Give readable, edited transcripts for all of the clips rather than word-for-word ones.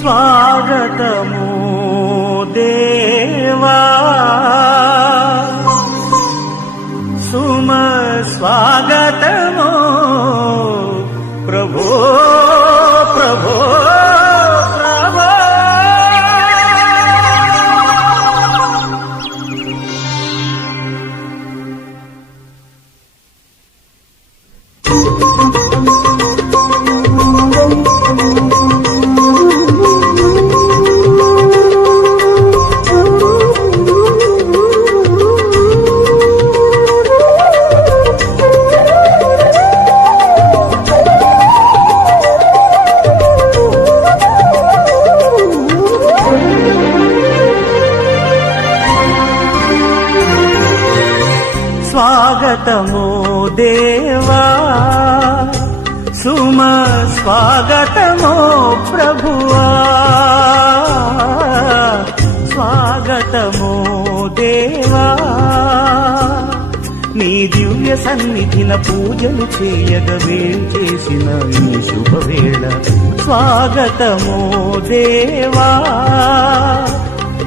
స్వాగతము దేవా సుమ స్వాగతము ప్రభో ప్రభో ప్రభో స్వాగతము దేవా సుమ స్వాగతము ప్రభువా స్వాగతము దేవా నీ దివ్య సన్నిధిన పూజలు చేయగ వేంచేసిన ఈ శుభవేళ స్వాగతము దేవా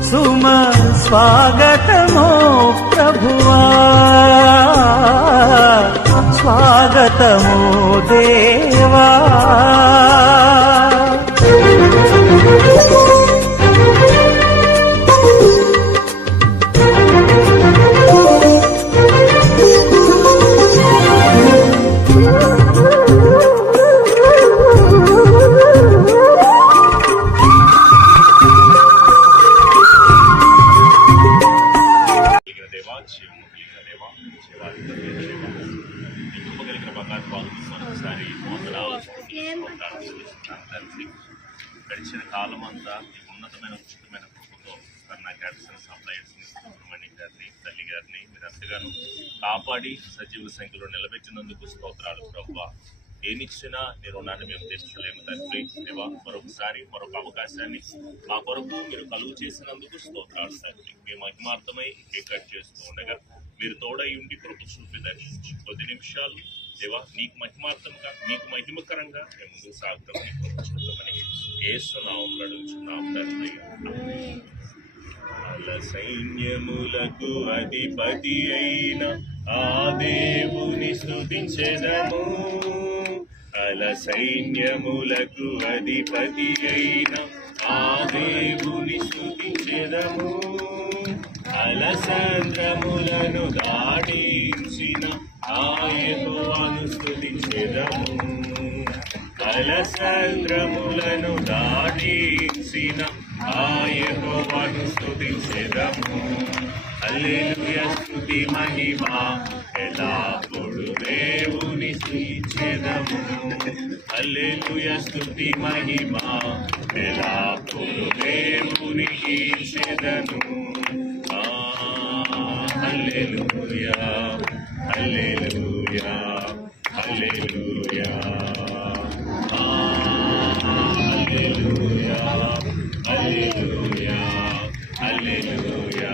సుమ స్వాగతము ప్రభువా స్వాగతము దేవా గడిచిన కాలం అంతా ఉన్నతమైన ఉచితమైన కృపతో కన్నా క్యాపిటల్ సప్లయర్స్ సుబ్రహ్మణ్య గారిని తల్లి గారిని మీరు అంతగాను కాపాడి సజీవుల సంఖ్యలో నిలబెట్టినందుకు స్తోత్రాలు ప్రభువా. ఏనిచ్చినా నీ రుణాన్ని మేము తీర్చలేము తండ్రి. దేవా మరొకసారి మరొక అవకాశాన్ని మా కొరకు మీరు కలుగు చేసినందుకు స్తోత్రాలు తండ్రి. మేము మహిమార్థమై కేక్ కట్ చేస్తూ ఉండగా మీరు తోడై ఉండి కృప చూపిదని కొద్ది నిమిషాలు దేవా నీకు మహిమార్థంగా మీకు మహిమకరంగా మేము ముందుకు సాగుతామని చూడమని యేసునామములో అడుగుచున్నాము తండ్రి. అల సైన్యములకు అధిపతి అయిన ఆ దేవుని స్తుతించెదము. అల సైన్యములకు అధిపతి అయిన ఆ దేవుని స్తుతించెదము. అలసంద్రములను దాటించిన ఆ యెహోవాను స్తుతించెదము. అలసంద్రములను దాటించిన ఆ యెహోవాను స్తుతించెదము. హల్లెలూయా స్తుతి మహిమ ఎల్లప్పుడూ దేవుని స్తుతించెదము. హల్లెలూయా స్తుతి మహిమ ఎల్లప్పుడూ దేవునికి ఇచ్చెదము. హల్లెలూయా హల్లెలూయా హల్లెలూయా హల్లెలూయా హల్లెలూయా హల్లెలూయా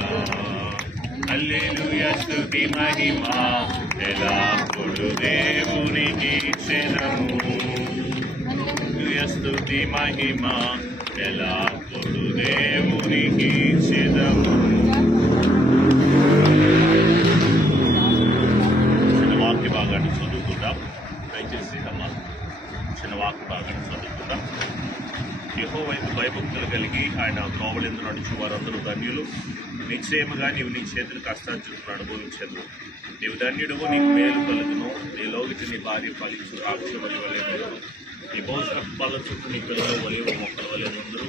హల్లెలూయా స్తుతి మహిమ ఎల్లప్పుడూ దేవునికి ఇచ్చెదము. స్తుతి మహిమ ఎల్లప్పుడూ దేవునికి ఇచ్చెదము. చిన్న వాక్య భాగాన్ని చదువుకుందాం. దయచేసి అమ్మ చిన్న వాక్య భాగాన్ని చదువుకుందాం. యెహోవా వైపు భయభక్తులు కలిగి ఆయన కోవలిందు నడుచు వారందరూ ధన్యులు. నిశ్చయముగా నీవు నీ చేతులు కష్టార్జితులు అనుభవించదు. నీవు ధన్యుడువు, నీకు మేలు కలుగును. నీ లోగిటి నీ భార్య ఫలించు ద్రాక్షవల్లి వలె నుండును. నీ భవిష్యత్ పళ్ళ చుట్టూ నీ పిల్లలు ఒలివ మొక్కల వలె నుండును.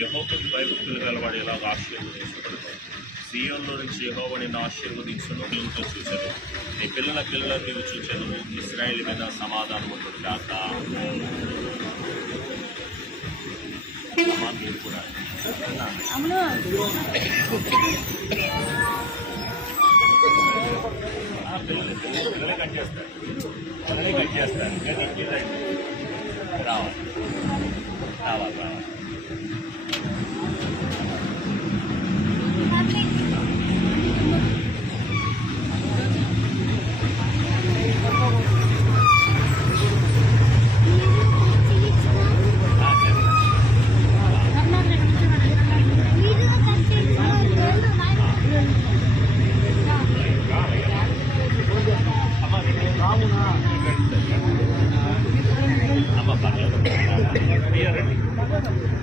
యెహోవాకు భయభక్తులు గలవాడు ఎలాగ ఆశీర్వదించబడును. సీయోనులో నుంచి యెహోవా నిన్ను ఆశీర్వదించును. నీవు చూచెను, నీ పిల్లల పిల్లలను నీవు చూచెను. ఇశ్రాయేలు మీద సమాధానం ఉంటుంది కాక. మీరు కూడా పిల్లలే కట్ చేస్తారు, పిల్లలే కట్ చేస్తారు. రావాలి రావాలి రావాలి.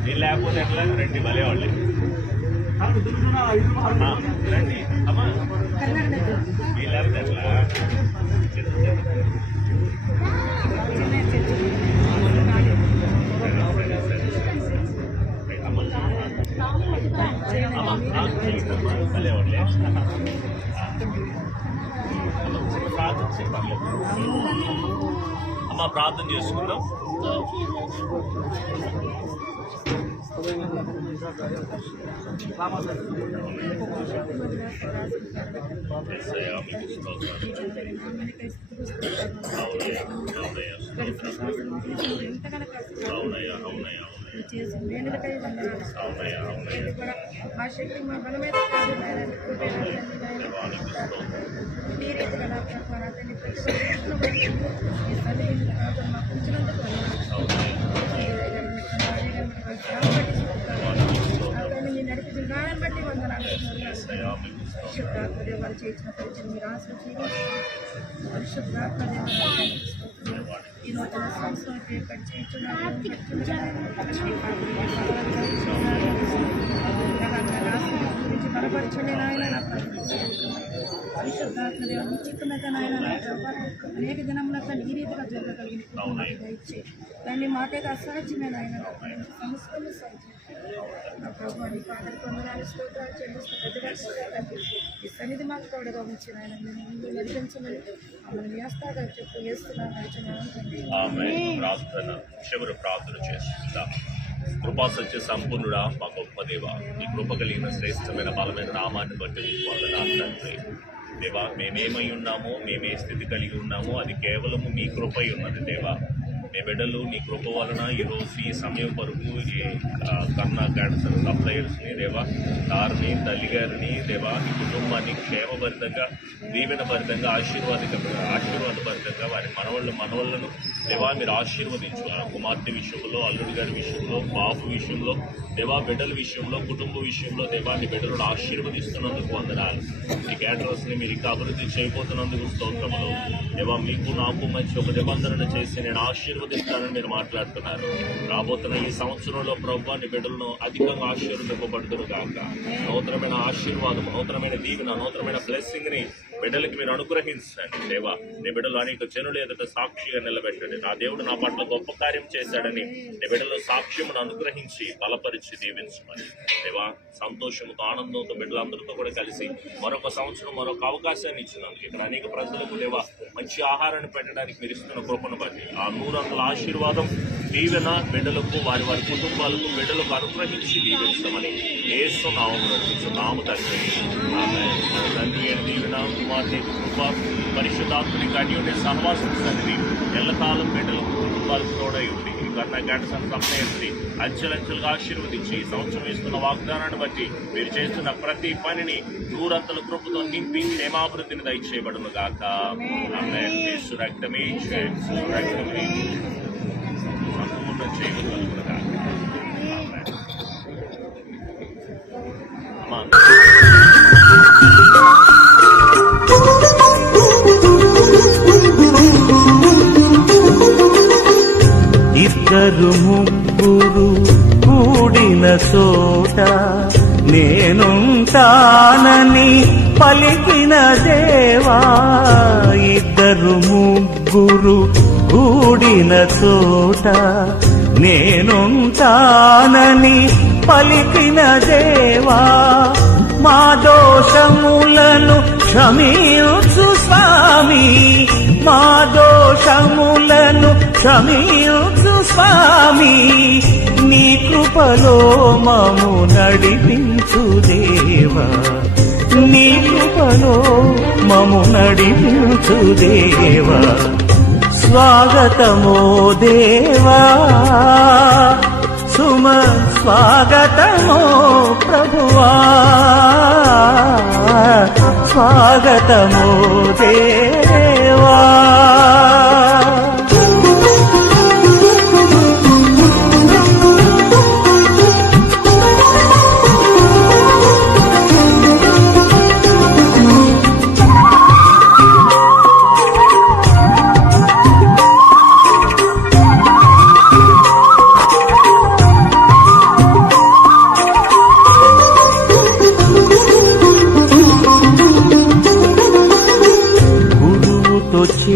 నేను లేకపోతే ఎట్లా రండి భలే వాళ్ళు రండి అమ్మా మీరు లేకపోతే ఎట్లా భలే వాళ్ళే అమ్మ ప్రార్థన చేసుకుందాం. అవునయ్యా అవునయ్యా మా శక్తి మా బలమైన నడిపించిన గానం బట్టి వందనాలు పరిశుద్ధాత్మదేవాలు చేసిన పరిచయం మీరు ఆశ్రయించి పరిశుద్ధాత్మదేవాలు ఈ నూతన సంవత్సరం ఏర్పాటు చేయించున్నారు గురించి బలపరచండి నాయన పరిశుద్ధాత్మదేవ నిశ్చితమైన నాయన అనేక దినములకు ఈ రీతిగా జరగగలిగిన ఇచ్చి దాన్ని మాకైతే అసహజమైన ఆయన సంస్థలు సహజం నా ప్రభు అని పాటలు పొందడానికి స్తోత్రాలు చెల్లిస్తూ పెద్దగా ఈ సన్నిధి మాకు తోడుగా ఉంచిన ఆయన ముందు నడిపించమని మమ్మల్ని వేస్తాగా చెప్పు వేస్తున్నాను ప్రార్థన చేస్తుందా. కృపా సత్య సంపూర్ణుడా మా గొప్ప దేవ, ఈ కృప కలిగిన శ్రేష్టమైన బలమైన నామాన్ని బట్టి మీకు వందనాలు తండ్రి. దేవా, మేమేమై ఉన్నామో, మేమే స్థితి కలిగి ఉన్నామో అది కేవలము మీ కృపై ఉన్నది దేవా. మీ బిడ్డలు నీ కృప వలన ఈరోజు ఈ సమయం వరకు ఈ కన్నా క్యాన్సర్ సప్లయర్స్ని దేవా, తారిని తల్లి గారిని దేవా, ఈ కుటుంబాన్ని క్షేమభరితంగా దీవెనభరితంగా ఆశీర్వాదభరితంగా వారి మనవళ్ళను దేవా మీరు ఆశీర్వదించు. కుమార్తె విషయంలో, అల్లుడి గారి విషయంలో, బాబు విషయంలో దేవా, బిడ్డల విషయంలో, కుటుంబ విషయంలో దేవా మీ బిడ్డలను ఆశీర్వదిస్తున్నందుకు వందనాలు. ఈ క్యాటరర్స్ని మీరు ఇంకా అభివృద్ధి చేయబోతున్నందుకు స్తోత్రములు దేవా. మీకు నాకు మంచి ఒక నిబంధన చేసి నేను ఆశీర్వదిస్తానని మీరు మాట్లాడుతున్నారు. రాబోతున్న ఈ సంవత్సరంలో ప్రభువా నీ బిడ్డలను అధికంగా ఆశీర్వదింపబడుతురు కాక. నూతనమైన ఆశీర్వాదం, నూతనమైన దీవెన, నూతనమైన బ్లెస్సింగ్ ని బిడ్డలకి మీరు అనుగ్రహించండి దేవా. నీ బిడ్డలు అనేక జనులు ఎదుట సాక్షిగా నిలబెట్టండి. నా దేవుడు నా పట్ల గొప్ప కార్యం చేశాడని నీ బిడ్డలో సాక్ష్యమును అనుగ్రహించి బలపరిచి దీవించమని దేవా. సంతోషంతో ఆనందంతో బిడ్డలందరితో కూడా కలిసి మరొక సంవత్సరం మరొక అవకాశాన్ని ఇచ్చినందుకు ఇక్కడ అనేక ప్రజలకు దేవా మంచి ఆహారాన్ని పెట్టడానికి మీరు ఇస్తున్న కృపను బట్టి ఆ 100 ఆశీర్వాదం దీవెన బిడ్డలకు వారి కుటుంబాలకు బిడ్డలకు అనుగ్రహించి దీవించమని యేసు నామములో అర్పించున్నాము తండ్రి. ఆమేన్. మన తండ్రి అయిన దీవెన, కుమార్తె కృప, పరిశుద్ధాత్మని అన్యోన్య సహవాసం సన్నిధి ఎల్లకాలం బిడ్డలకు కుటుంబాలకు తోడై ఉంది. కన్నా క్యాన్సర్ సప్లయర్స్ని అంచెలంచెలుగా ఆశీర్వదించి ఈ సంవత్సరం ఇస్తున్న వాగ్దానాన్ని బట్టి మీరు చేస్తున్న ప్రతి పనిని 100 కృపతో నింపి క్షేమాభివృద్ధిని దయచేయబడును గాక. ఆమేన్. యేసు రక్తమే సంపూర్ణ చేయగలుగును గాక. ఆమేన్. ఇద్దరు ముగ్గురు కూడిన చోట నేనుంటానని పలికిన దేవా. ఇద్దరు ముగ్గురు కూడిన చోట నేనుంటానని పలికిన దేవా. మా దోషములను క్షమించు స్వామి, మా దోషములను క్షమించు స్వామి. నీ కృపలో మము నడిపించు దేవా, నీ కృపలో మము నడిపించు దేవా. స్వాగతమో దేవా, సుమ స్వాగతమో ప్రభువా, స్వాగతమో దేవా.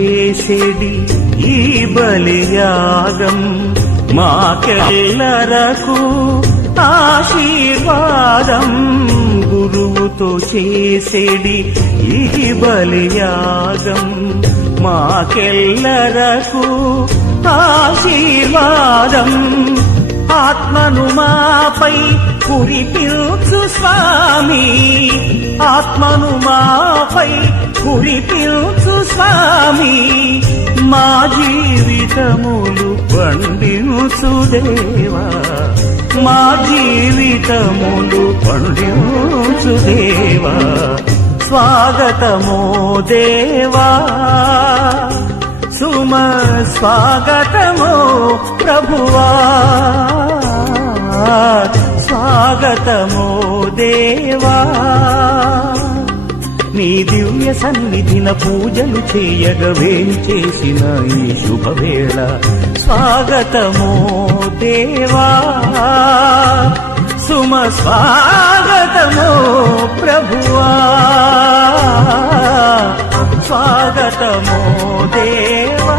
చేసేడి ఈ బలియాగం మాకెల్లరకు ఆశీర్వాదం. గురువుతో చేసేడి ఈ బలియాగం మాకెల్లరకు ఆశీర్వాదం. ఆత్మను మాపై కురిపించు స్వామి, ఆత్మను మాపై కురిపించు స్వామి. మా జీవితములు పండించు దేవా, మా జీవితములు పండించు దేవా. స్వాగతమో దేవా, సుమ స్వాగతమో ప్రభువా. స్వాగతమో దేవా, నీ దివ్య సన్నిధిన పూజలు చేయగా వేలు చేసిన ఈ శుభవేళ. స్వాగతమో దేవా, సుమ స్వాగతమో ప్రభువా. స్వాగతమో దేవా.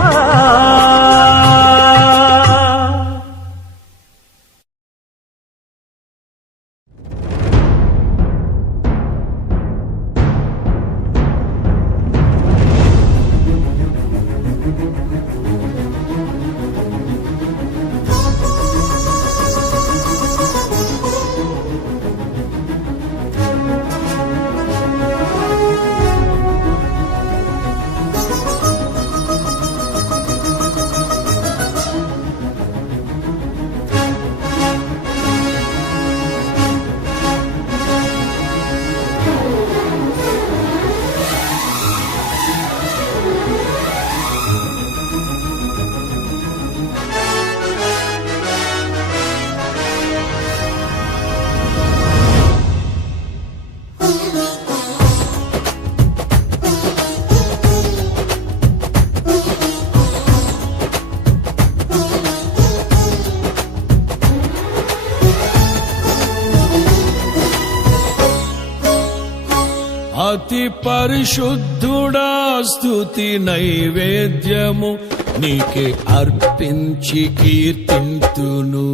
అతి పరిశుద్ధుడా స్తుతి నైవేద్యము నీకే అర్పించి కీర్తింతును.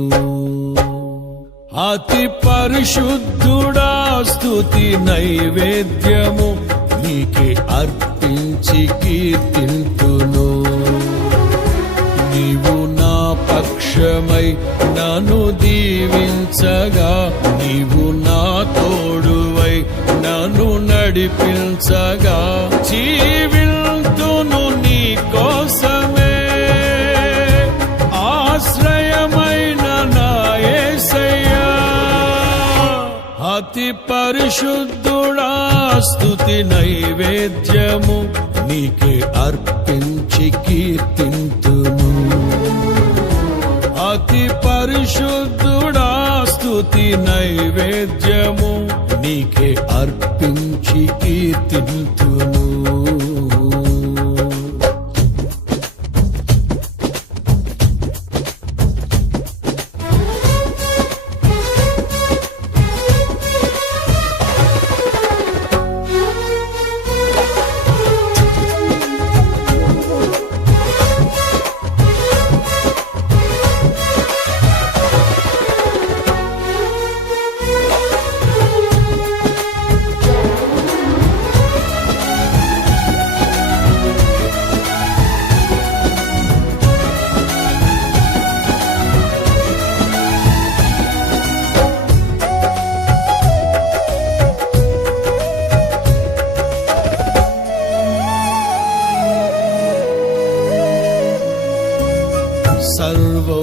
అతి పరిశుద్ధుడా స్తుతి నైవేద్యము నీకే అర్పించి కీర్తింతును. నీవు నా పక్షమై నన్ను దీవించగా, నీవు నా తోడువై నన్ను నడిపించగా, జీవింతును నీ కోసమే ఆశ్రయమైన నా యేసయ్యా. అతి పరిశుద్ధుడా స్తుతి నైవేద్యము నీకే అర్పించి కీర్తింతును. అతి పరిశుద్ధుడా స్తుతి నైవేద్యము నీకే అర్పించి కీర్తింతును.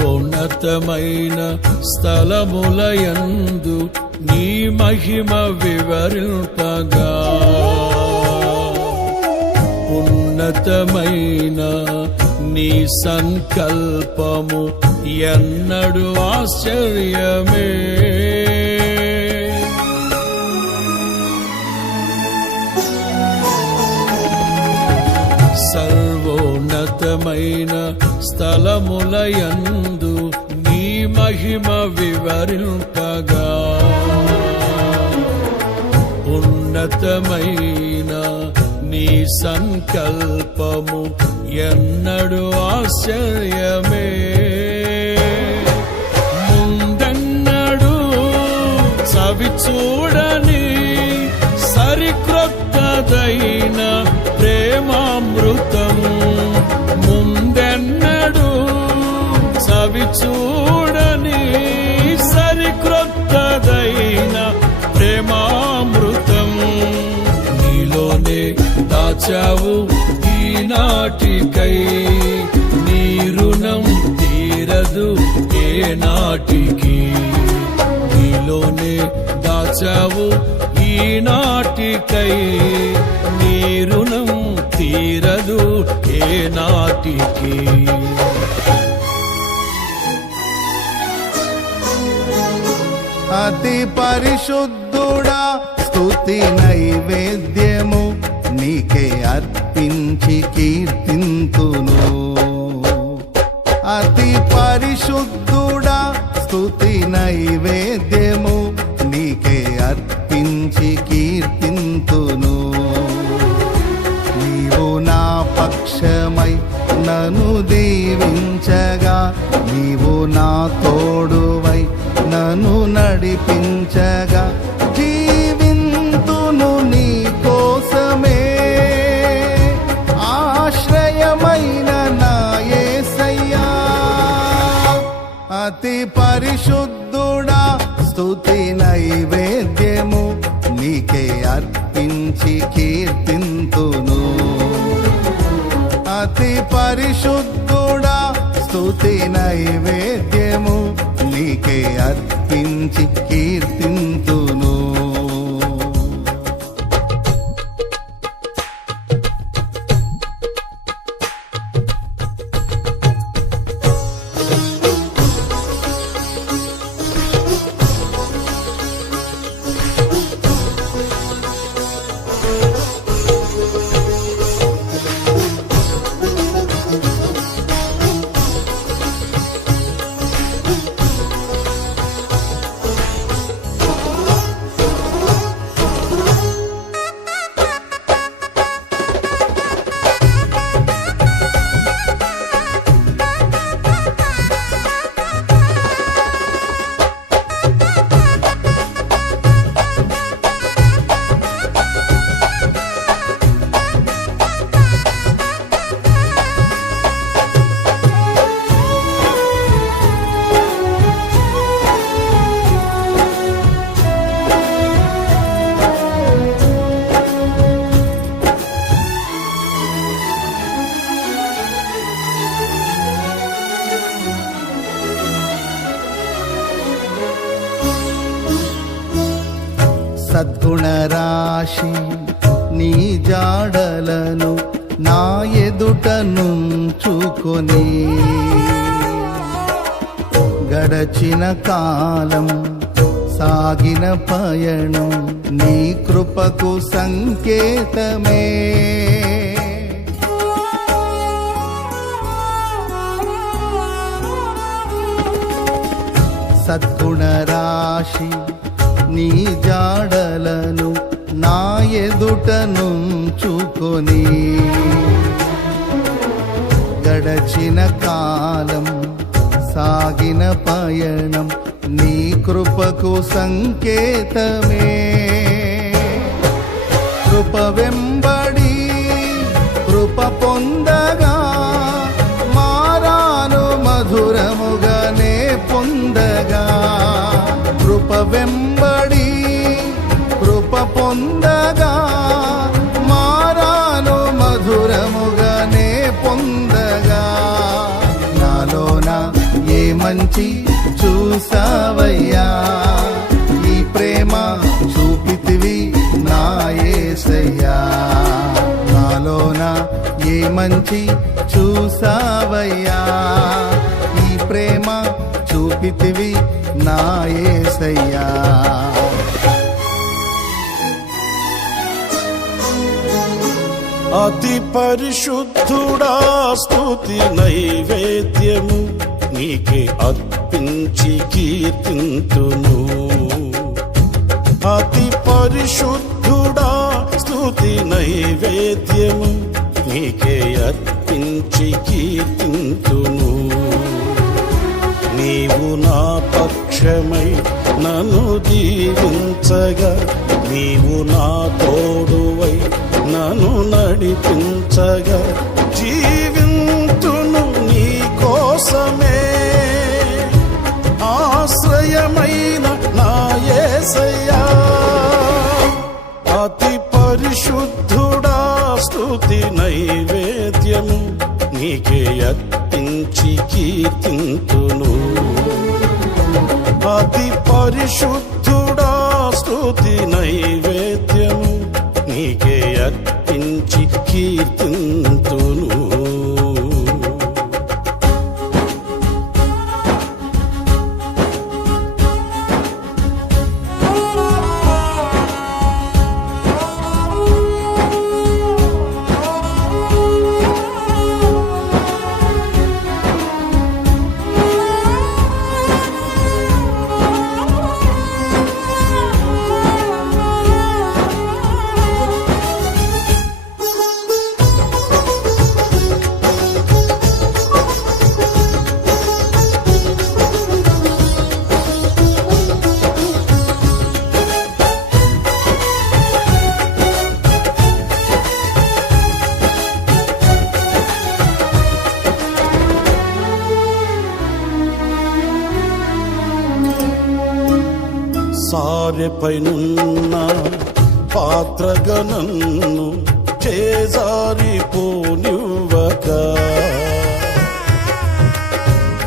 సర్వోన్నతమైన స్థలములయందు నీ మహిమ వివరింపగా, ఉన్నతమైన నీ సంకల్పము ఎన్నడు ఆశ్చర్యమే. సర్వోన్నతమైన స్థలములయందు నీ మహిమ వివరింపగా, ఉన్నతమైన నీ సంకల్పము ఎన్నడు ఆశ్చర్యమే. ముందెన్నడు సవి చూడని సరిక్రొత్తదైన ప్రేమామృతం. ముందెన్నడు సవి చూడని సరిక్రొత్తదైన ప్రేమామృతం. నీలోనే దాచావు ఈనాటికై, నీ రుణం తీరదు ఏ నాటికి. నీలోనే దాచావు ఈనాటికై, నీ రుణం తీరదు ఏ నాటికి. అతి పరిశుద్ధుడా స్తుతి నైవేద్యము నీకే అర్పించి కీర్తింతును. అతి పరిశుద్ధుడా స్తుతి నైవేద్యము నీకే అర్పించి కీర్తింతును. నీవు నా పక్షమై నన్ను దీవించగా, నీవు నా తోడువై నన్ను నడిపించగా, జీవింతును నీ కోసమే. ఆశ్రయమైన నా యేసయ్యా, అతి పరిశుద్ధుడా స్తుతి నైవేద్యము నీకే అర్పించి కీర్తింతును. అతి పరిశుద్ధుడా స్తుతి నైవేద్యము నీకే అర్పించి కీర్తింతును. సద్గుణరాశి నీ జాడలను నా ఎదుట నుంచుకొని, గడచిన కాలం సాగిన పయనం నీ కృపకు సంకేతమే. సద్గుణరాశి నీ జాడలను నా ఎదుట నుంచుకొని, గడచిన కాలం సాగిన పయనం నీ కృపకు సంకేతమే. కృప వెంబడి కృప పొందగా, మారాను మధురముగానే పొందగా. కృప వెంబడి కృప పొందగా, మారాను మధురముగానే పొందగా. నాలోన ఏ మంచి చూసావయ్యా, ఈ ప్రేమ చూపితివి నా యేసయ్యా. నాలోన ఏ మంచి చూసావయ్యా, ఈ ప్రేమ చూపితివి నా యేసయ్యా. అతి పరిశుద్ధుడా స్తుతి నైవేద్యము నీకే అర్పించి కీర్తింతును. అతి పరిశుద్ధుడా స్తుతి నైవేద్యము నీకే అర్పించి అర్పించి కీర్తింతును. నీవు నా పక్షమై నన్ను దీవించగా, నీవు నా తోడువై నన్ను నడిపించగా, జీవింతును నీ కోసమే. ఆశ్రయమైన నా యేసయ్యా, అతి పరిశుద్ధుడా, స్తుతి నైవేద్యము నీకే అర్పించి కీర్తింతును. అతి పరిశుద్ధుడా, స్తుతి నైవేద్యము నీకే అర్పించి కీర్తింతును. సారెపైనున్న పాత్రగా నన్ను చేజారిపోనివ్వక,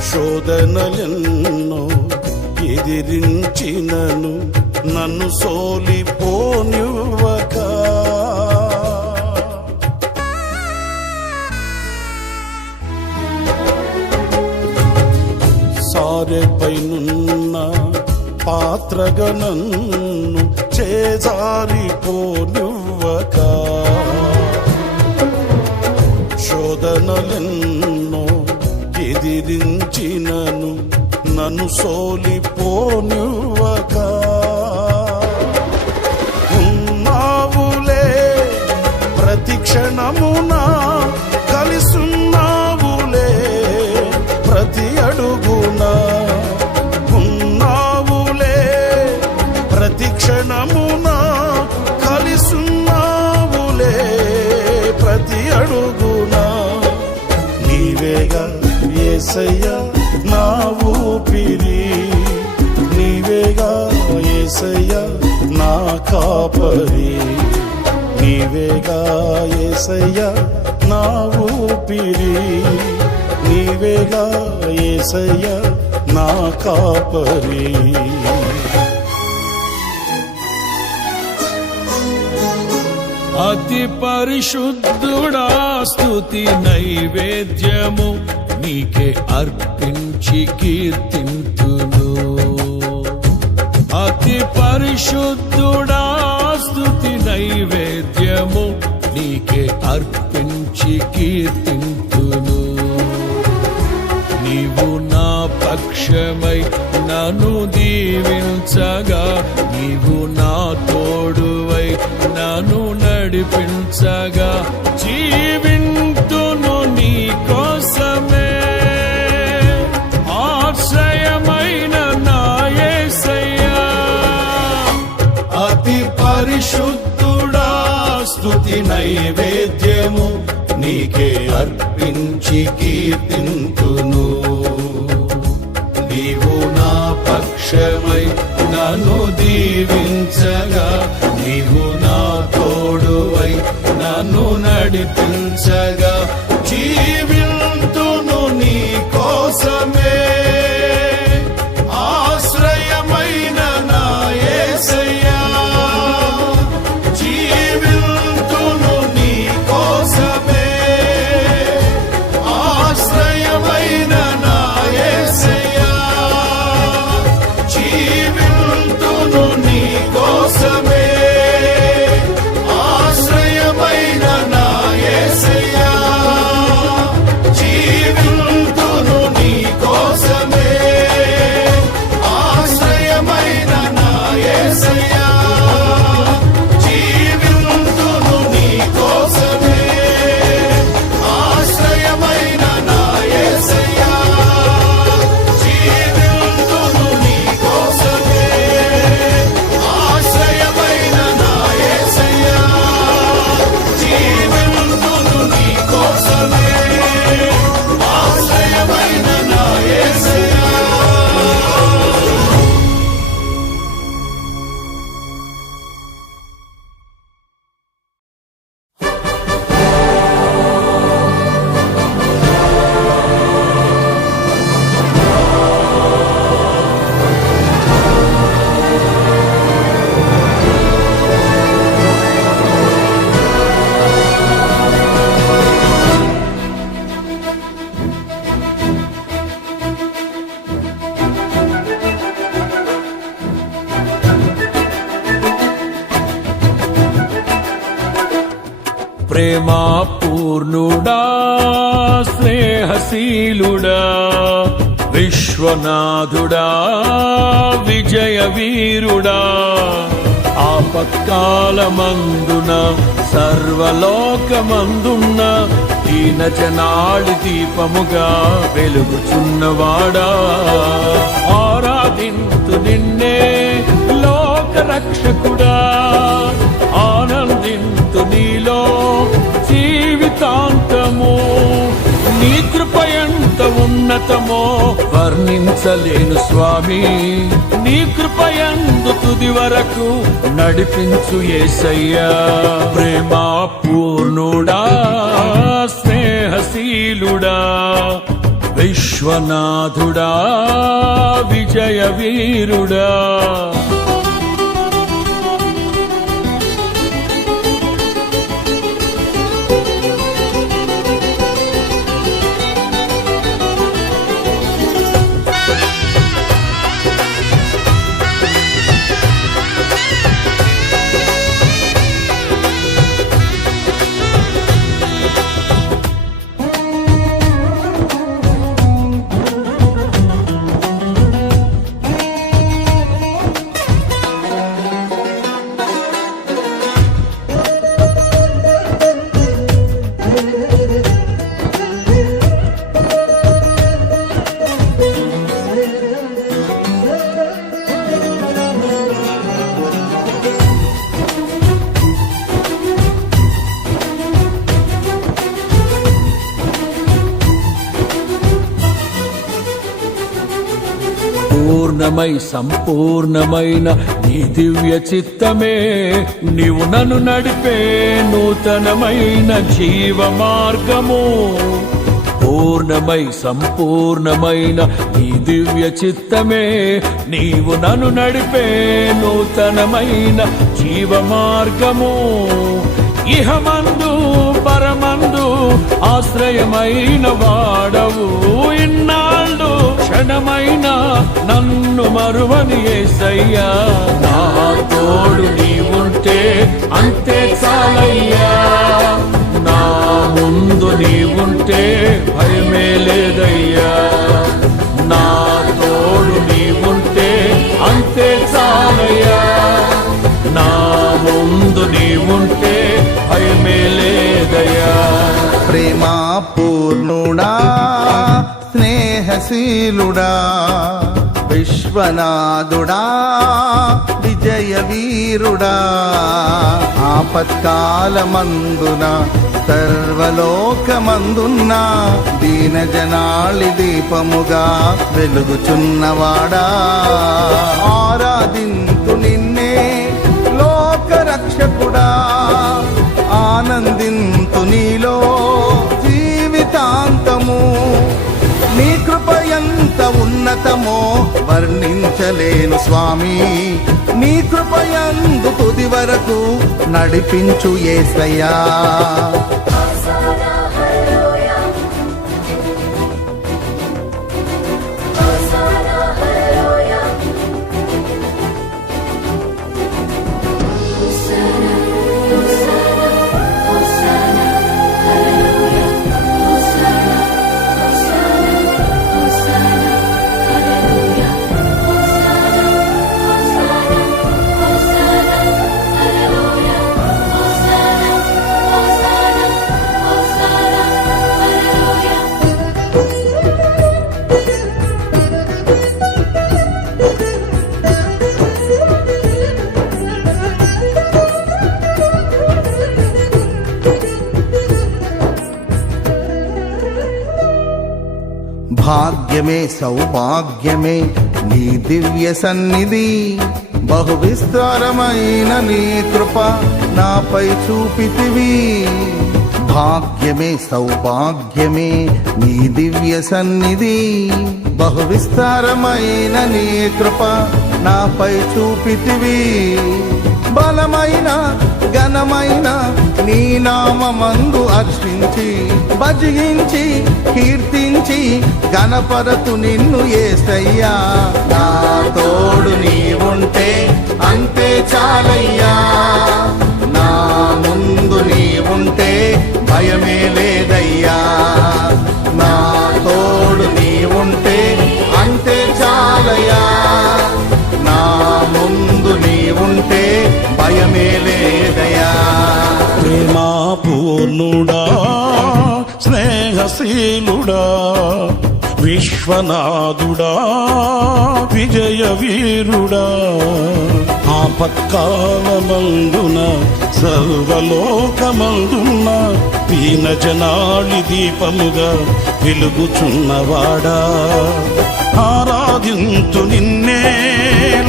శోధనలెన్నో ఎదిరించినను నన్ను సోలిపోనివ్వక. సారెపైనున్న పాత్రగా నన్ను చేజారిపోనివ్వక, శోధనలెన్నో ఎదిరించినను నన్ను సోలిపోనివ్వక. ఉన్నావులే ప్రతి క్షణమున, కలిసున్నావులే ప్రతి అడుగునా. ప్రతి క్షణమున కలిసున్నావులే ప్రతి అడుగునా. నీవేగా యేసయ్యా నా ఊపిరి, నీవేగా యేసయ్యా నా కాపరి, నీవేగా యేసయ్యా నా ఊపిరి, నీవేగా యేసయ్యా నా కాపరి. అతి పరిశుద్ధుడా, స్తుతి నైవేద్యము నీకే అర్పించి కీర్తింతును. అతి పరిశుద్ధుడా, స్తుతి నైవేద్యము నీకే అర్పించి కీర్తింతును. నీవు నా పక్షమై నన్ను దీవించగా, నీవు నా తోడువై నన్ను నడిపించగా, జీవింతును నీ కోసమే. ఆశ్రయమైన నా యేసయ్యా, అతి పరిశుద్ధుడా, స్తుతి నైవేద్యము నీకే అర్పించి కీర్తింతును. నీవు నా పక్షమై నన్ను దీవించగా, నీవు నా తోడువై నన్ను నడిపించగా, జీవింతును నీ కోసమే. ఆశ్రయమైన నా యేసయ్యా, జీవింతును నీ కోసమే. ఆశ్రయమైన నా యేసయ్యా, జీవింతును నీ కోసమే. ఆశ్రయమైన నా యేసయ్యా, జీవింతును నీ కోసమే. ప్రేమా పూర్ణుడా స్నేహశీలుడా విశ్వనాథుడా విజయ వీరుడా ఆపత్కాలమందున సర్వలోకమందున్న దీన జనాళి దీపముగా వెలుగుచున్నవాడా ఆరాధింతు నిన్నే లోక రక్షకుడా ఆనందింతు నీలో జీవితాంతము నీ కృప ఎంత ఉన్నతమో వర్ణించలేను స్వామి నీ కృప యందు తుది వరకు నడిపించు యేసయ్యా ప్రేమా పూర్ణుడా స్నేహశీలుడా విశ్వనాథుడా విజయ వీరుడా పూర్ణమై సంపూర్ణమైన నీ దివ్య చిత్తమే నీవు నన్ను నడిపే నూతనమైన జీవ మార్గము పూర్ణమై సంపూర్ణమైన నీ దివ్య చిత్తమే నీవు నన్ను నడిపే నూతనమైన జీవ మార్గము ఇహమందు పరమందు ఆశ్రయమైన వాడవు ఇన్నాళ్ళు క్షణమైన నన్ను మరువని యేసయ్యా నా తోడు నీవుంటే అంతే చాలయ్యా నా ముందు నీవుంటే భయమే లేదయ్యా నా తోడు నీవుంటే అంతే చాలయ్యా నా ముందు నీవుంటే భయమే లేదయ్యా ప్రేమా పూర్ణుడా స్నేహశీలుడా విశ్వనాథుడా విజయ వీరుడా ఆపత్కాలమందున సర్వలోకమందున్న దీన జనాళి దీపముగా వెలుగుచున్నవాడా ఆరాధింతు నిన్నే లోక రక్షకుడా ఆనందింతు నీలో జీవితాంతము నీ కృప ఎంత ఉన్నతమో వర్ణించలేను స్వామి నీ కృప యందు తుది వరకు నడిపించు యేసయ్యా భాగ్యమే సౌభాగ్యమే నీ దివ్య సన్నిధి బహు విస్తారమైన నీ కృప నాపై చూపితివి భాగ్యమే సౌభాగ్యమే నీ దివ్య సన్నిధి బహు విస్తారమైన నీ కృప నాపై చూపితివి బలమైన ఘనమైన నీ నామమందు అర్చించి భజించి కీర్తించి గణపరతు నిన్ను యేసయ్యా నా తోడు నీవుంటే అంతే చాలయ్యా నా ముందు నీవుంటే ముందు నీ ఉంటే భయమే లేదయా. ప్రేమా పూర్ణుడా స్నేహశీలుడా విశ్వనాథుడా విజయ వీరుడా ఆపత్కాలమందున సర్వలోకమందున్న దీన జనాళి దీపముగా వెలుగుచున్నవాడా ఆరాధించు నిన్నే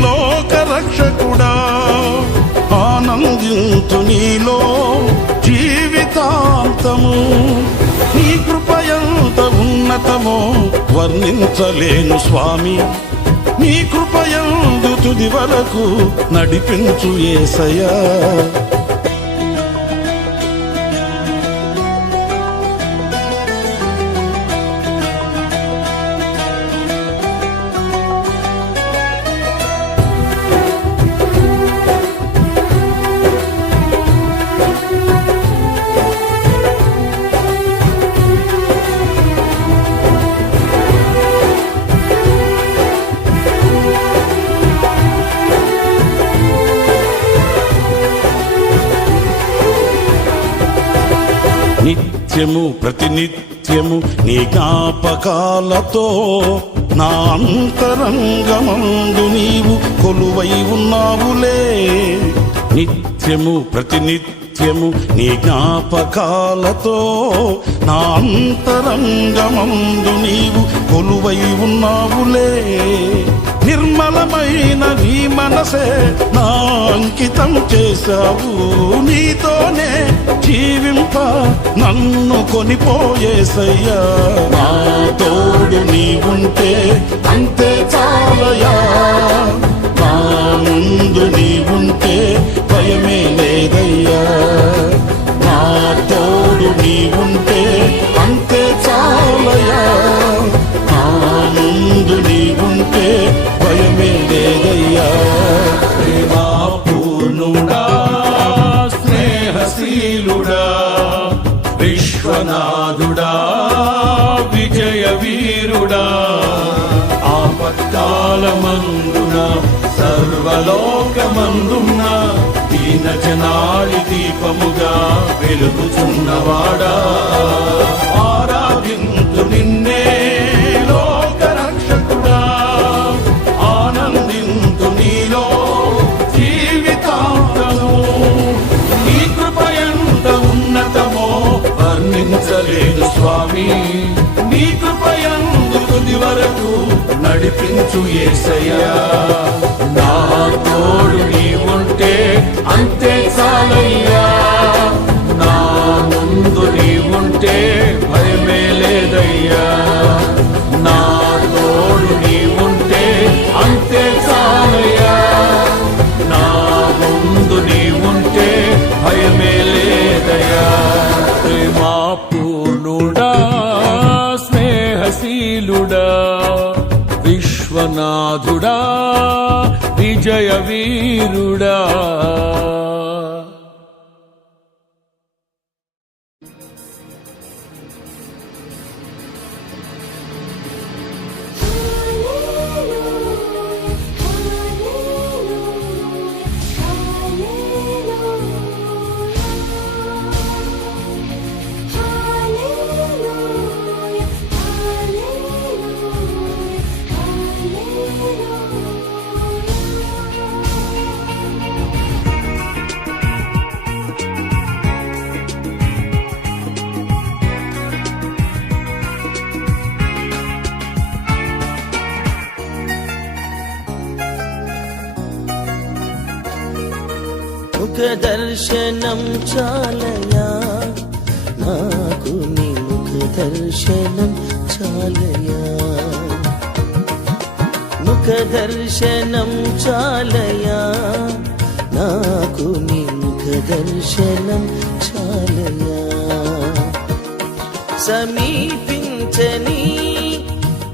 లోకరక్షకుడా ఆనందించు నీలో జీవితాంతము నీ కృపయంత ఉన్నతమో వర్ణించలేను స్వామి నీ కృపయందు తుది వరకు నడిపించు యేసయ్యా. నిత్యము ప్రతినిత్యము నీ జ్ఞాపకాలతో నా అంతరంగమందు నీవు కొలువై ఉన్నావులే. నిత్యము ప్రతినిత్యము నీ జ్ఞాపకాలతో నా అంతరంగమందు నీవు కొలువై ఉన్నావులే. నిర్మలమైన నీ మనసే నా అంకితం చేశావు నీతోనే జీవింప నన్ను కొనిపోయేసయ్యా. నా తోడు నీ ఉంటే అంతే చాలయా నా ముందు నీ ఉంటే భయమే లేదయ్యా. నా తోడు నీ ఉంటే అంతే చాలయా నా ముందు నీ ఉంటే భయమే లేదయ్యా. ప్రేమా పూర్ణుడా స్నేహశీలుడా విశ్వనాథుడా విజయ వీరుడా ఆపత్కాలమందున సర్వలోకమందున్న దీన జనాళి దీపముగా వెలుగుచున్నవాడా ఆరాధించు నిన్నే లోకరక్షకుడా ఆనందించు నీలో జీవితాంతము నీ కృపయంత ఉన్నతమో వర్ణించలేదు స్వామి నీ కృపయందు తుది వరకు నడిపించు యేసయ్యా. నా తోడు నీ ఉంటే అంతే చాలయ్యా నా ముందు నీ ఉంటే భయమే లేదయ్యా. నా తోడు నీ ఉంటే అంతే చాలయ్యా నా ముందు నీ ఉంటే భయమే లేదయ్యా. ప్రేమా పూర్ణుడా స్నేహశీలుడా విశ్వనాథుడా విజయ వీరుడా. ముఖ దర్శనం చాలయా నాకు నీ ముఖ దర్శనం చాలయా. ముఖ దర్శనం చాలయా నాకు నీ ముఖ దర్శనం చాలయా. సమీపించని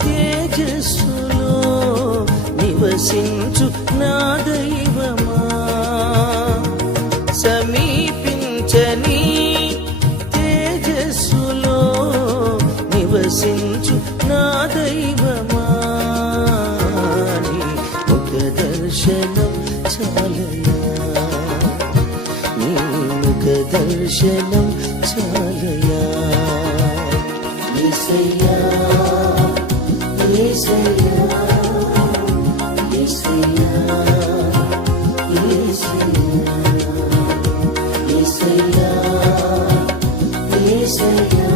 తేజస్సులో నివసించు నా దైవమా. సమీపించని తేజస్సులో నివసించు నా దైవమా. నీ ముఖ దర్శనం చాలయా నీ ముఖ దర్శనం చాలయా యేసయ్యా యేసయ్యా యేసయ్యా యేసయ్యా యేసయ్యా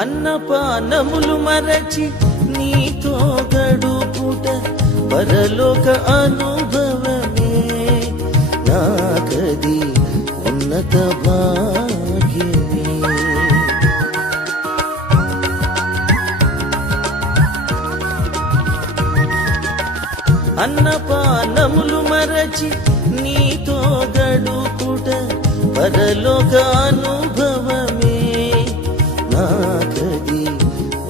అన్నపానములు మరచి నీతో గడుపుట పరలోక అనుభవమే నాకది ఉన్నత భాగ్యమే అన్నపానములు మరచి నీతో గడుపుట పరలోక అనుభవమే నాకది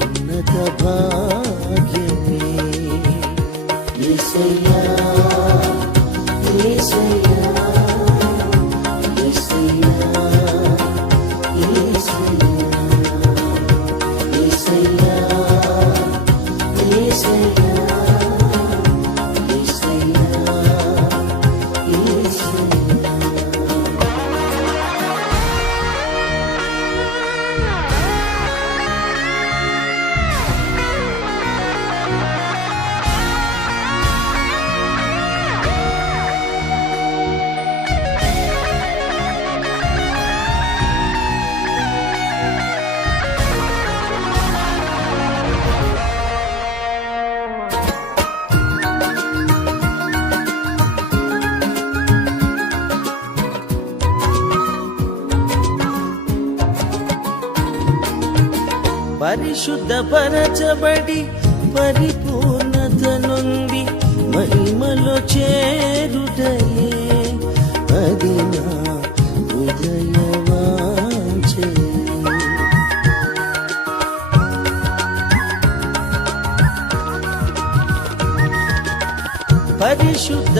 ఉన్నత భాగ్యమే యేసయ్యా యేసయ్యా యేసయ్యా యేసయ్యా యేసయ్యా యేసయ్యా పరిశుద్ధపరచబడి పరిపూర్ణత నుండి మహిమలో చేరుటయే అది నా హృదయ వాంఛే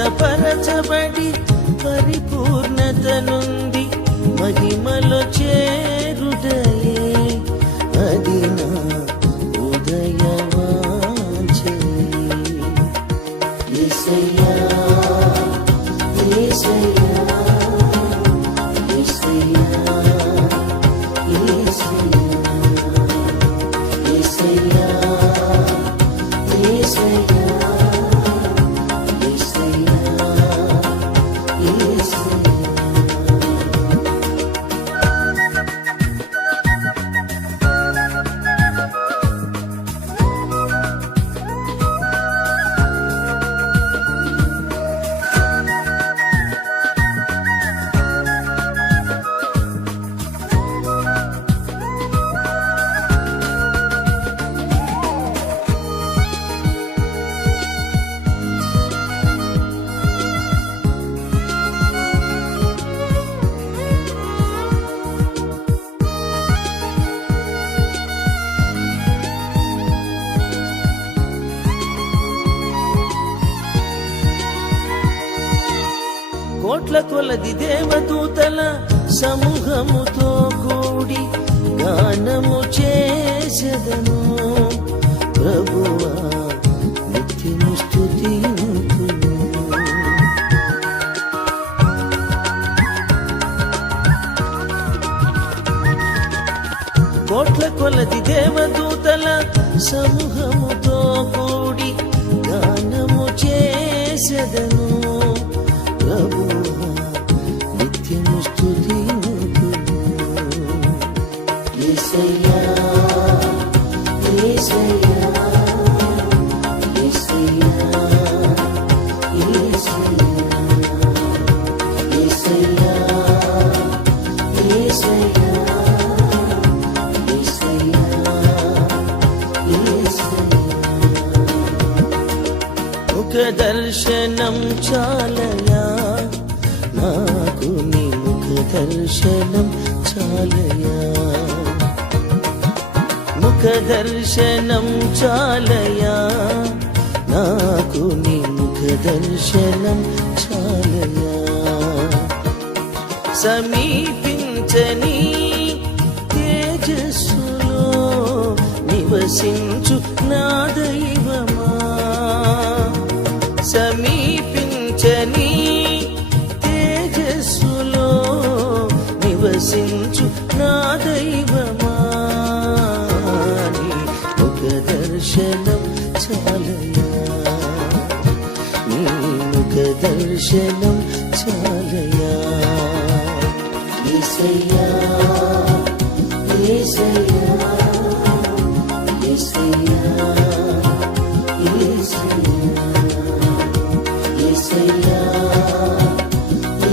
పరిశుద్ధపరచబడి పరిపూర్ణత నుండి మహిమలో చేరుటయే అది నా హృదయ వాంఛే యేసయ్యా యేసయ్యా యేసయ్యా యేసయ్యా యేసయ్యా యేసయ్యా కోట్ల కొలది దేవదూతల సమూహముతో కూడి గానము చేసెదను ప్రభువా నిత్యము స్తుతింతును కోట్ల కొలది దేవదూతల సమూహముతో కూడి గానము చేసెదను ప్రభువా నిత్యము స్తుతింతును యేసయ్యా యేసయ్యా దర్శనం చాలయా, నాకు నీ ముఖ దర్శనం చాలయా, ముఖ దర్శనం చాలయా, నాకు నీ ముఖ దర్శనం చాలయా. సమీపించని తేజస్సులో నివసించు నా దైవమా, సమీపించని తేజస్సులో నివసించు నా దైవమా, నీ ముఖ దర్శనం చాలయా, నీ ముఖ దర్శనం చాలయా. యేసయ్యా యేసయ్యా యేసయ్యా యేసయ్యా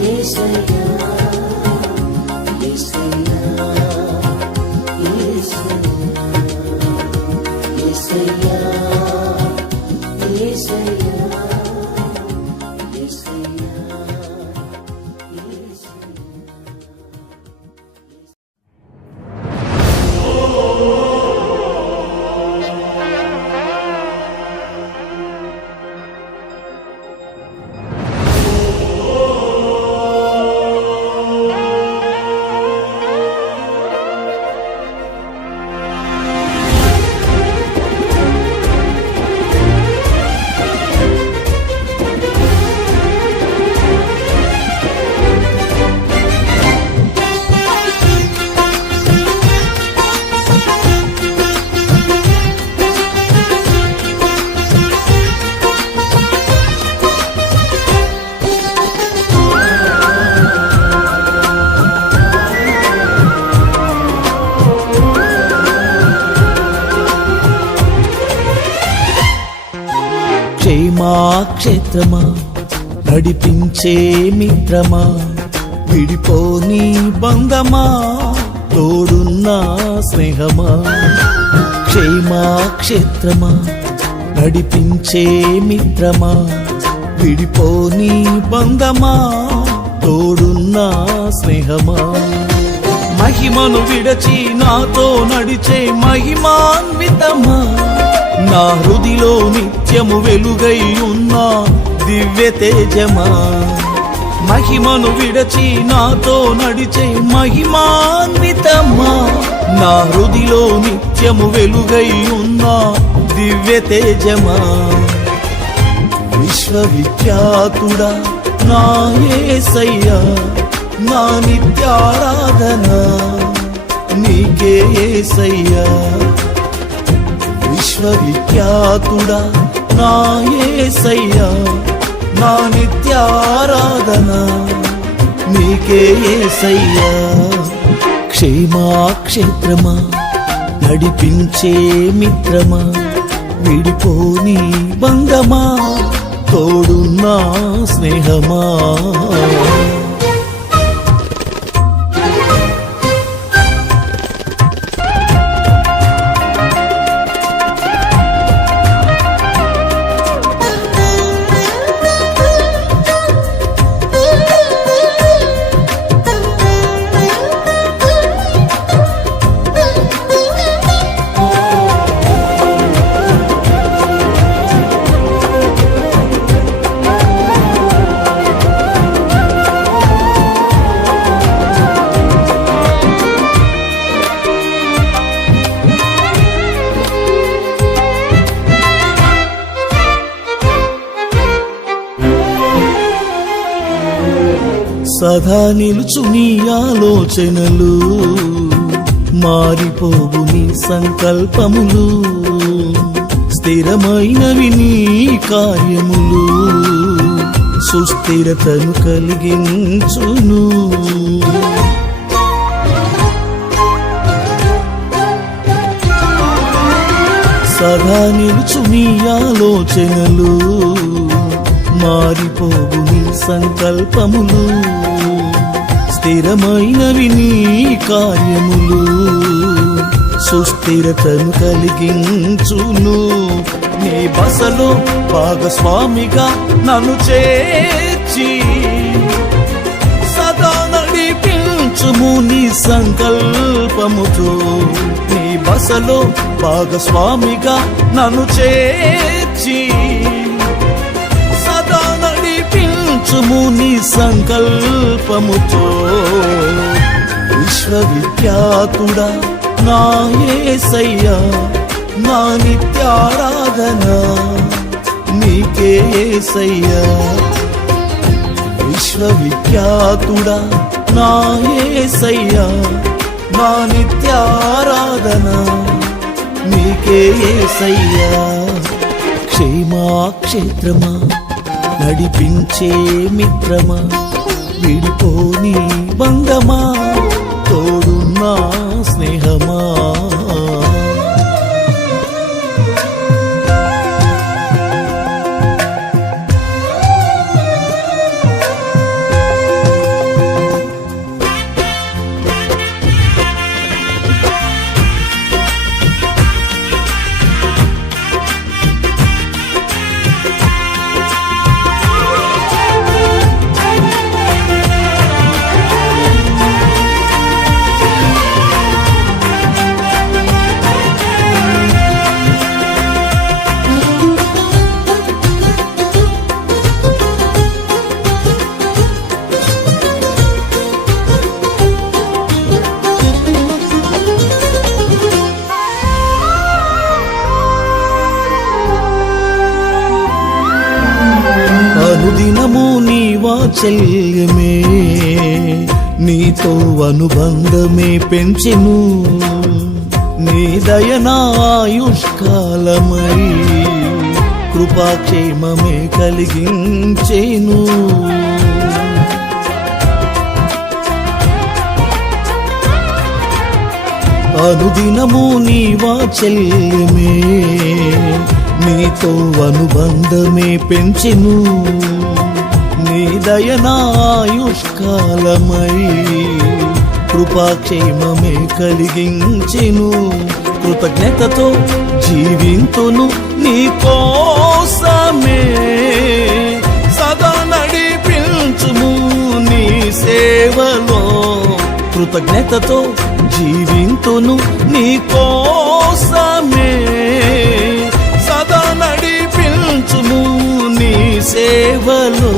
యేసయ్యా యేసయ్యా యేసయ్యా యేసయ్యా క్షేత్రమా నడిపించే మిత్రమా, విడిపోని బంధమా, తోడున్న స్నేహమా. క్షేత్రమా నడిపించే మిత్రమా, విడిపోని బంధమా, తోడున్న స్నేహమా. మహిమను విడచి నాతో నడిచే మహిమాన్వితమా, నా హృదిలో నిత్యము వెలుగై ఉన్న దివ్య తేజమా. మహిమను విడచి నాతో నడిచే మహిమాన్వితమా, నా హృదిలో నిత్యము వెలుగై ఉన్న దివ్య తేజమా. విశ్వవిఖ్యాతుడా నా యేసయ్యా, నా నిత్యారాధన నీకే యేసయ్యా. విశ్వవిఖ్యాతుడా నా యేసయ్యా, నా నిత్యారాధన నీకే యేసయ్యా. క్షేత్రమా నడిపించే మిత్రమా, విడిపోని బంధమా, తోడున్న స్నేహమా. సదా నిలుచు నీ ఆలోచనలు, మారిపోవు నీ సంకల్పములు, స్థిరమైనవి నీ కార్యములు, సుస్థిరతను కలిగించును. సదా నిలుచు నీ ఆలోచనలు, మారిపోవు నీ సంకల్పములు, స్థిరమైనవి నీ కార్యములు, సుస్థిరతను కలిగించును. నే నీ బసలో భాగస్వామిగా నన్ను చేర్చి సదా నడిపించుము నీ సంకల్పముతో. నీ బసలో భాగస్వామిగా నన్ను చేర్చి సదా నడిపించుము నీ సంకల్పముతో. విశ్వవిఖ్యాతుడా నా యేసయ్యా, నా నిత్యారాధన నీకే యేసయ్యా. విశ్వవిఖ్యాతుడా నా యేసయ్యా, నా నిత్యారాధన నీకే యేసయ్యా. క్షేమాక్షేత్రమా, నడిపించే మిత్రమా, విడిపోని బంధమా, తోడున్నా స్నేహమా. అనుదినము నీ వాత్సల్యమే నీతో అనుబంధమే పెంచెను. నీ దయనాయుష్కాలమై కృపాక్షేమమే కలిగించెను. అనుదినము నీ వాత్సల్యమే నీతో అనుబంధమే పెంచెను. నీ దయనాయుష్కాలమై కృపాక్షేమమే కలిగించెను. కృతజ్ఞతతో జీవింతును నీ కోసమే, సదా నడిపించుము నీ సేవలో. కృతజ్ఞతతో జీవింతును నీ కోసమే, సదా నడిపించుము నీ సేవలో.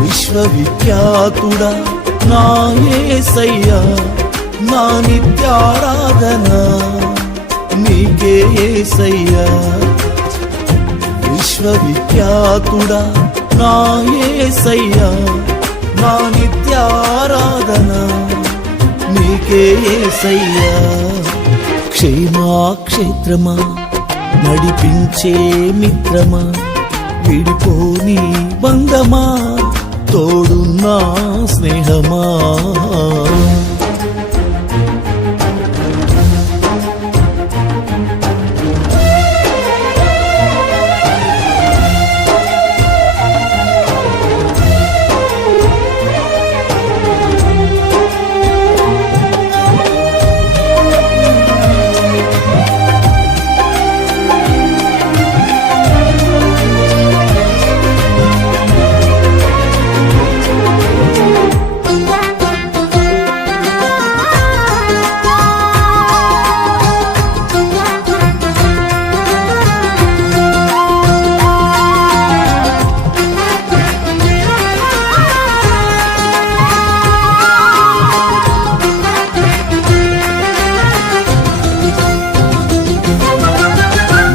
విశ్వవిఖ్యాతుడా నా యేసయ్యా, నా నిత్యారాధన నీకే యేసయ్యా. విశ్వవిఖ్యాతుడా నా యేసయ్యా, నా నిత్యారాధన నీకే యేసయ్యా. క్షేమాక్షేత్రమా, నడిపించే మిత్రమా, విడిపోని బంధమా, తోడున్నా స్నేహమా.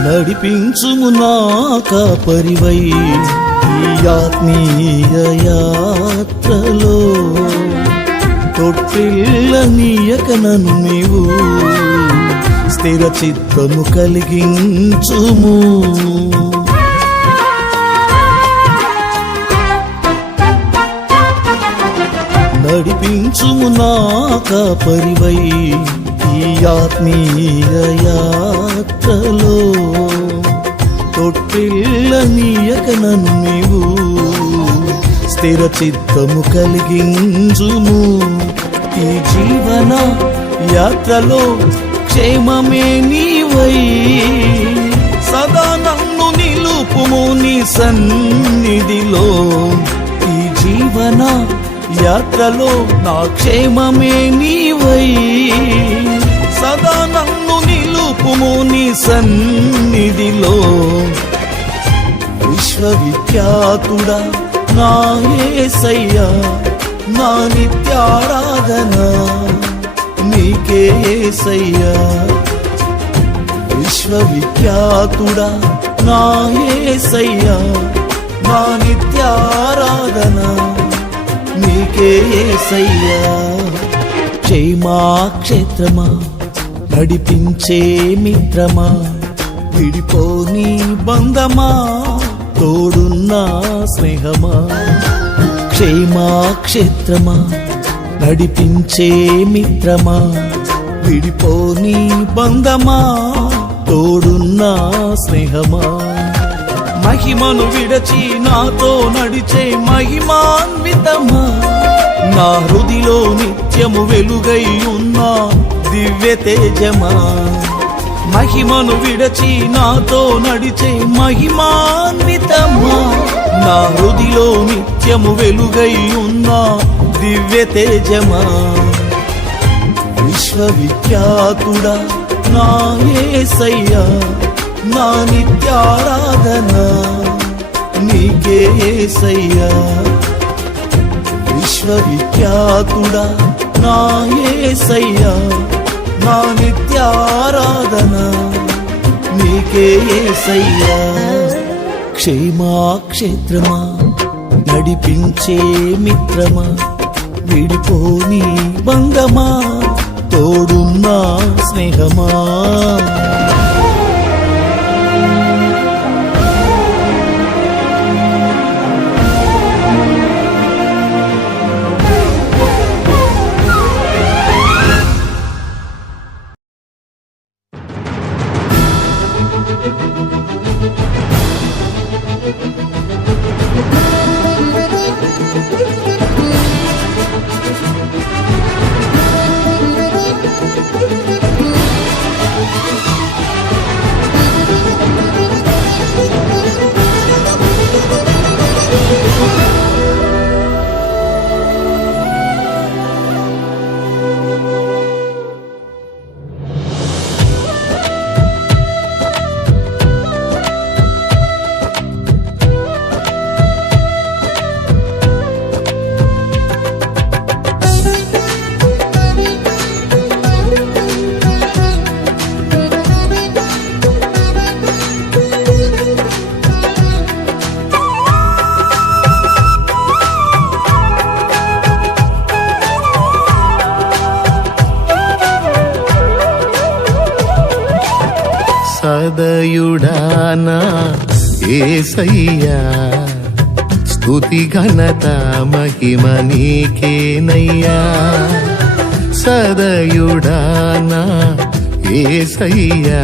నడిపించుము నా కాపరివై ఈ ఆత్మీయ యాత్రలో. తొట్టిల్లనీయక నన్ను నీవు స్థిర చిత్తము కలిగించుము. నడిపించుము నా కాపరివై ఈ ఆత్మీయ యాత్రలో. తొట్టిల్లనీయక నన్ను నీవు స్థిర చిత్తము కలిగించుము. ఈ జీవన యాత్రలో క్షేమమే నీవై సన్నిధిలో ఈ జీవన యాత్రలో నా క్షేమమే నీవై సదా నన్ను నిలుపుము నీ సన్నిధిలో విశ్వవిఖ్యాతుడా నా యేసయ్యా నా నిత్యారాధన నీకే యేసయ్యా విశ్వవిఖ్యాతుడా నా యేసయ్యా నా నిత్యారాధన నీకే యేసయ్యా క్షేమాక్షేత్రమా నడిపించే మిత్రమా విడిపోని బంధమా తోడున్న స్నేహమా క్షేమాక్షేత్రమా నడిపించే మిత్రమా విడిపోని బంధమా తోడున్న స్నేహమా మహిమను విడచి నాతో నడిచే మహిమాన్వితమా నా హృదిలో నిత్యము వెలుగై ఉన్న దివ్య తేజమా మహిమను విడచి నాతో నడిచే మహిమాన్వితమా నా హృదిలో నిత్యము వెలుగై ఉన్న దివ్య తేజమా విశ్వవిఖ్యాతుడా నా యేసయ్యా నా నిత్యారాధన నీకే యేసయ్యా విశ్వవిఖ్యాతుడా నా యేసయ్యా నా నిత్యారాధన నీకే యేసయ్యా క్షేమాక్షేత్రమా నడిపించే మిత్రమా విడిపోని బంధమా తోడున్న స్నేహమా సదయుడానా యేసయ్యా స్తుతి ఘనత మహిమ నీకేనయ్యా సదయుడానా యేసయ్యా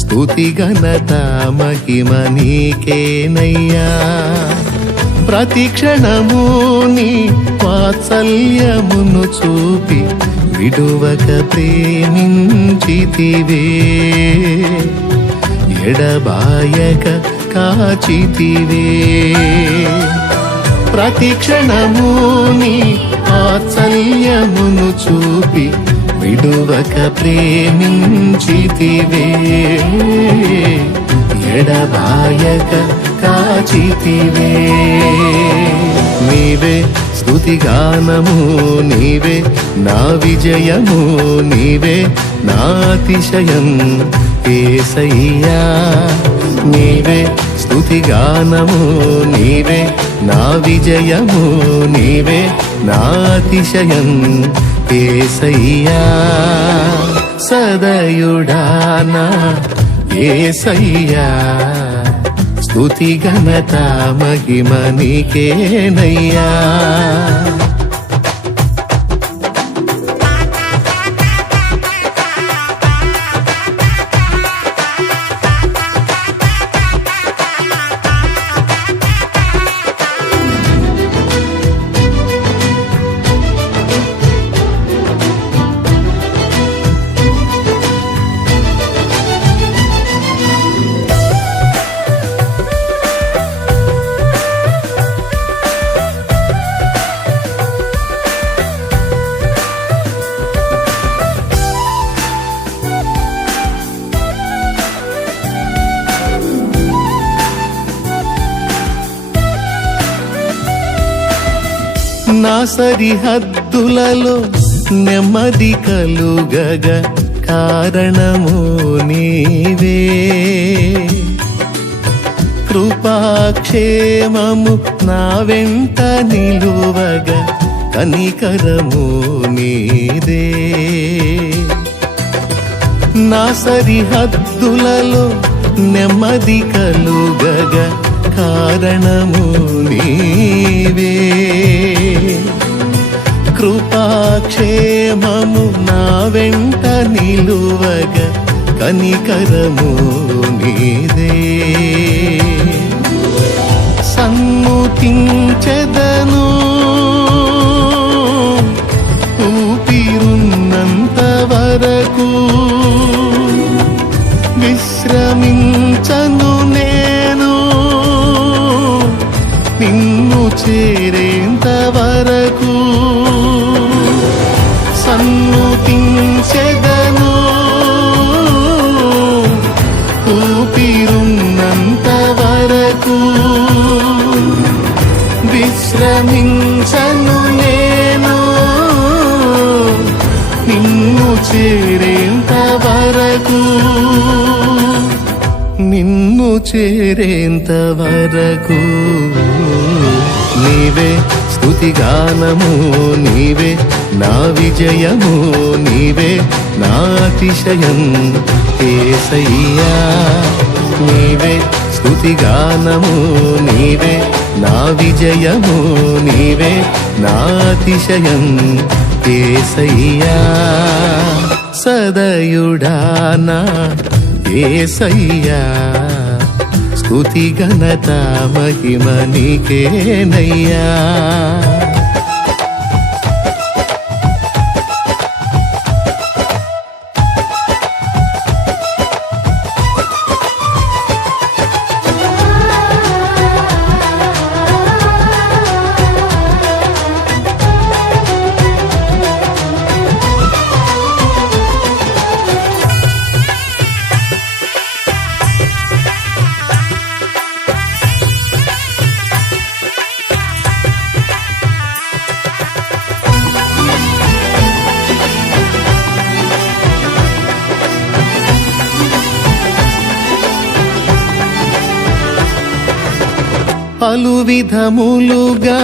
స్తుతి ఘనత మహిమ నీకేనయ్యా ప్రతి క్షణము నీ వాత్సల్యమును చూపి విడువక ప్రేమించితివే ఎడబాయక కాచితివే ప్రతి క్షణము నీ వాత్సల్యమును చూపి విడువక ప్రేమించితివే ఎడబాయక కాచితివే నీవే స్తుతిగానము నీవే నా విజయము నీవే నా అతిశయం యేసయ్యా నీవే స్తుతిగానము నీవే నా విజయము నీవే నా అతిశయం యేసయ్యా సదయుడానా యేసయ్యా స్తుతి ఘనత మహిమ నీకేనయ్యా నా సరిహద్దులలో నెమ్మది కలుగగ కారణము నీవే కృపాక్షేమము నా వెంట నిలువగా కనికరము నీదే నా సరిహద్దులలో నెమ్మది కలుగగ కారణము నీవే కృపాక్షేమము నా వెంట నిలువగ కనికరము నీదే సన్ముతించెదను ఊపిరున్నంత వరకు విశ్రమించను నేను నిన్ను చేరేంత వరకు సన్ముతించెదను ఊపిరున్నంత వరకు విశ్రమించను నేను నిన్ను చేరేంత వరకు నిన్ను చేరేంత వరకు నీవే స్తుతిగానము నీవే నా విజయము నీవే నా అతిశయం యేసయ్యా నీవే స్తుతిగానము నీవే నా విజయము నీవే నా అతిశయం యేసయ్యా సదయుడానా యేసయ్యా స్తుతి ఘనత మహిమ నీకేనయ్యా పలు విధములుగా